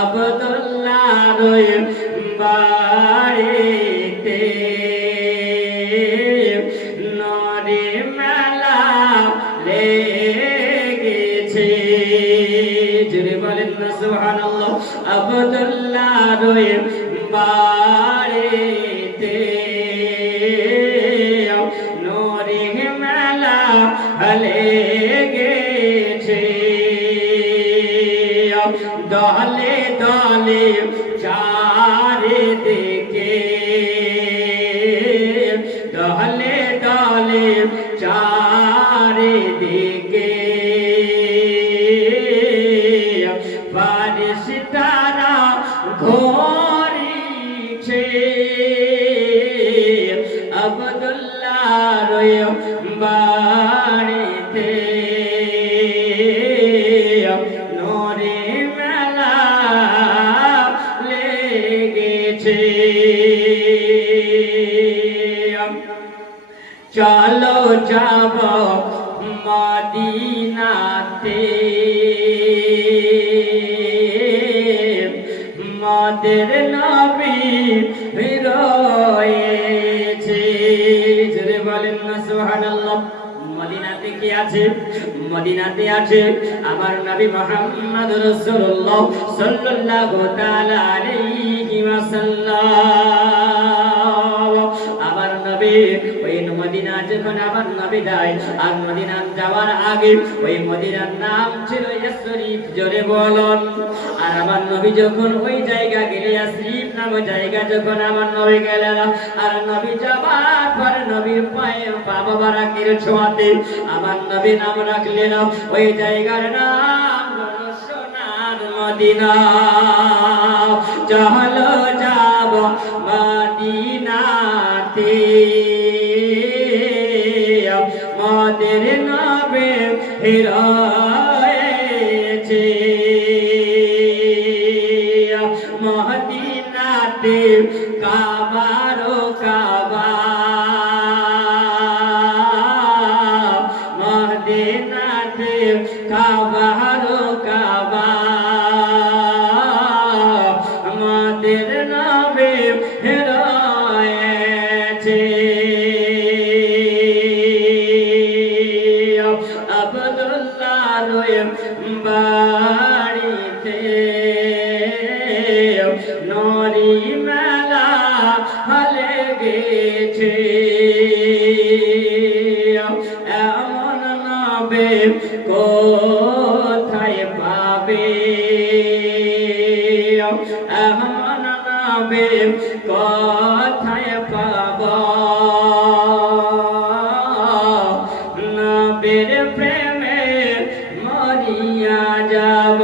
আব্দুল্লাহর বাড়িতে নরে মেলা লেগেছে। জুড়ে বলেন না সুবহানাল্লাহ। আব্দুল্লাহর বাড়িতে নরে মেলা লেগেছে। দলে দলে চারিদিকে দলে দলে চারিদিকে ফারিস্তারা ঘুরছে। আব্দুল্লাহর বাড়িতে নরে মেলা লেগেছে। চলো যাব মদিনাতে মদের নবী রয়েছে। জোরে বলেন না সুবহানাল্লাহ। মদিনাতে কি আছে? মদিনাতে আছে আমার নবী মুহাম্মদ রাসূলুল্লাহ সাল্লাল্লাহু তাআলা আলাইহি ওয়াসাল্লাম। আমার নবী ওই মদিনা যখন আমার নবী যায়, আর মদিনা যাওয়ার আগে ওই মদিনার নাম ছিল ইয়াসরিফ। জোরে বলুন। আর আমার নবী যখন ওই জায়গা গেলে, ইয়াসরিফ নামক জায়গা যখন আমার নবী গেলেন, আর নবী যাবার পর নবীর পায়ে পা মোবারকের ছোঁয়াতে আমার নবী নাম রাখলেন ওই জায়গার নাম হলো সোনার মদিনা। চলো যাব মদিনাতে মদের নবী রয়েছে। মদিনাতে কাবারো কাবা মদিনাতে কাবারো কাবা মদের নবী রয়েছে। আব্দুল্লাহর বাড়িতে নরি মেলা লেগেছে। এমন নবী কোথায় পাবে? এমন নবী কোথায় পাব? নবীর প্রেমে মরিয়া যাব।